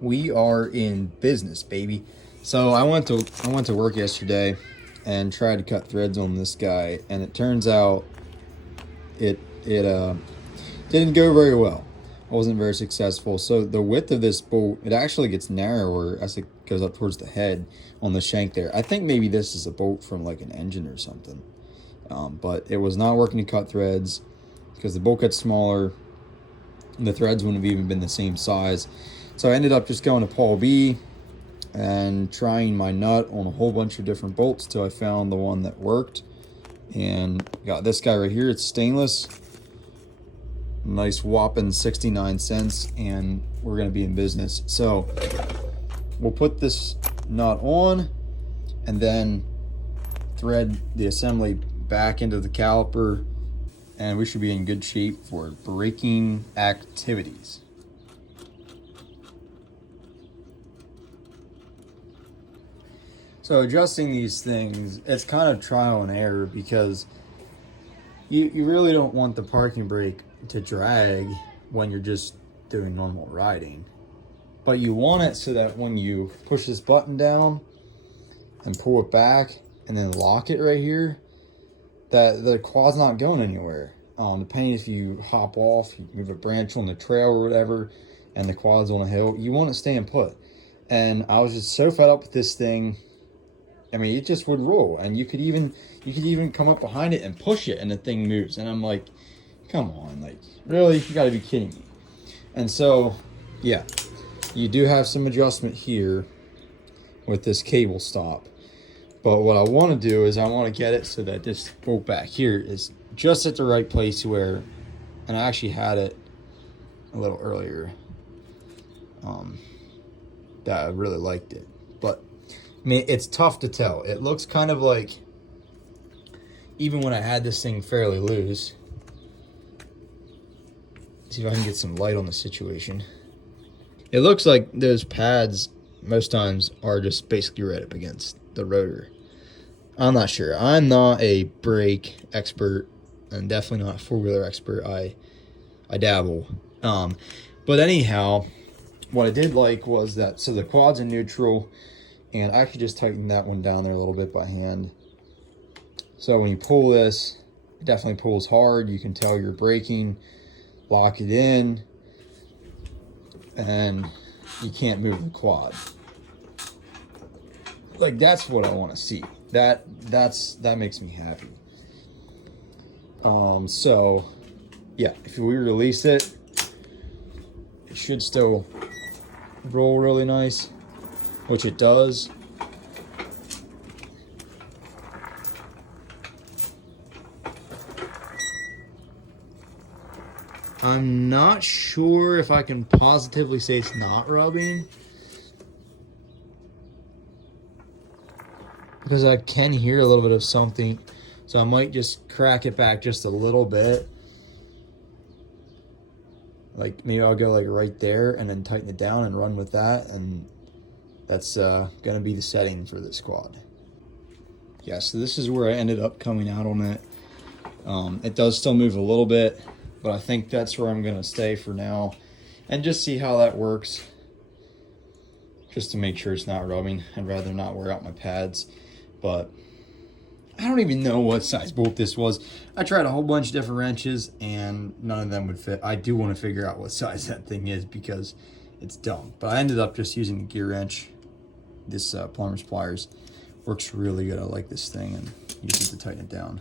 We are in business, baby. So I went to work yesterday and tried to cut threads on this guy, and it turns out it didn't go very well. I wasn't very successful. So the width of this bolt, it actually gets narrower as it goes up towards the head on the shank there. I think maybe this is a bolt from like an engine or something. But it was not working to cut threads because the bolt gets smaller. And the threads wouldn't have even been the same size. So I ended up just going to Paul B and trying my nut on a whole bunch of different bolts till I found the one that worked. And got this guy right here. It's stainless. Nice whopping 69 cents, and we're going to be in business. So we'll put this nut on and then thread the assembly back into the caliper, and we should be in good shape for braking activities. So adjusting these things, it's kind of trial and error because you really don't want the parking brake to drag when you're just doing normal riding. But you want it so that when you push this button down and pull it back and then lock it right here, that the quad's not going anywhere. Depending if you hop off, you move a branch on the trail or whatever, and the quad's on a hill, you want it staying put. And I was just so fed up with this thing. I mean, it just would roll, and you could even come up behind it and push it, and the thing moves. And I'm like, come on, like, really? You gotta be kidding me. And so, yeah, you do have some adjustment here with this cable stop. But what I want to do is I want to get it so that this bolt back here is just at the right place where, and I actually had it a little earlier, that I really liked it. But I mean, it's tough to tell. It looks kind of like, even when I had this thing fairly loose, see if I can get some light on the situation. It looks like those pads most times are just basically right up against the rotor. I'm not sure. I'm not a brake expert and definitely not a four-wheeler expert. I dabble. But anyhow, what I did like was that, so the quad's in neutral, and I actually just tightened that one down there a little bit by hand. So when you pull this, it definitely pulls hard. You can tell you're braking. Lock it in, and you can't move the quad. Like, that's what I want to see. That makes me happy. So yeah, if we release it, it should still roll really nice, which it does. I'm not sure if I can positively say it's not rubbing, because I can hear a little bit of something. So I might just crack it back just a little bit. Like, maybe I'll go like right there and then tighten it down and run with that. And that's gonna be the setting for this quad. Yeah, so this is where I ended up coming out on it. It does still move a little bit, but I think that's where I'm gonna stay for now and just see how that works, just to make sure it's not rubbing. I'd rather not wear out my pads. But I don't even know what size bolt this was. I tried a whole bunch of different wrenches and none of them would fit. I do want to figure out what size that thing is because it's dumb. But I ended up just using a gear wrench. This plumber's pliers works really good. I like this thing, and use it to tighten it down.